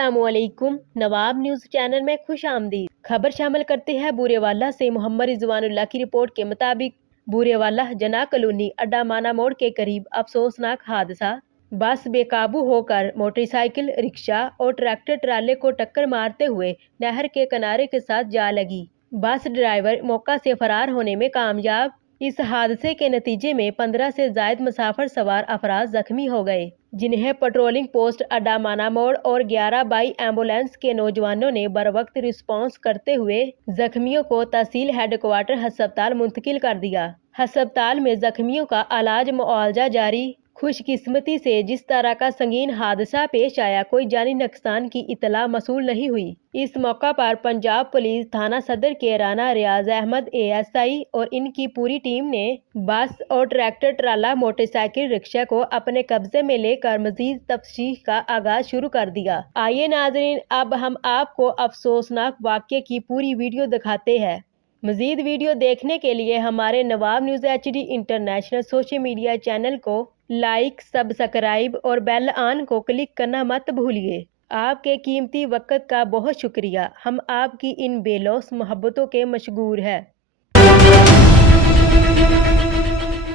अस्सलामुअलैकुम। नवाब news channel में खुश आमदीद। खबर शामिल करते हैं बूरेवाला से। मोहम्मद रिजवानुल्लाह की रिपोर्ट के मुताबिक बूरेवाला जना कॉलोनी अड्डा माना मोड़ के करीब अफसोसनाक हादसा। बस बेकाबू होकर मोटरसाइकिल, रिक्शा और ट्रैक्टर ट्राले को टक्कर मारते हुए नहर के किनारे के साथ जा लगी। बस ड्राइवर मौका से फरार होने में कामयाब। इस हादसे के नतीजे में 15 से ज्यादा मुसाफिर सवार अफराद जख्मी हो गए, जिन्हें पेट्रोलिंग पोस्ट अड्डा माना मोड़ और 11 बाई एम्बुलेंस के नौजवानों ने बरवक्त रिस्पॉन्स करते हुए जख्मियों को तहसील हेडक्वार्टर अस्पताल मुंतकिल कर दिया। अस्पताल में जख्मियों का इलाज मुआवजा जारी। खुशकिस्मती से जिस तरह का संगीन हादसा पेश आया, कोई जानी नुकसान की इतला मसूल नहीं हुई। इस मौका पर पंजाब पुलिस थाना सदर के राना रियाज अहमद ASI और इनकी पूरी टीम ने बस और ट्रैक्टर ट्राला मोटरसाइकिल रिक्शा को अपने कब्जे में लेकर मजीद तफ्तीश का आगाज शुरू कर दिया। आइए नाजरीन, अब हम आपको अफसोसनाक वाक़ये की पूरी वीडियो दिखाते हैं। मजीद वीडियो देखने के लिए हमारे Nawab news HD international social media channel को लाइक, सब्सक्राइब और बेल आन को क्लिक करना मत भूलिए। आपके कीमती वक्त का बहुत शुक्रिया। हम आपकी इन बेलौस मोहब्बतों के मशगूर हैं।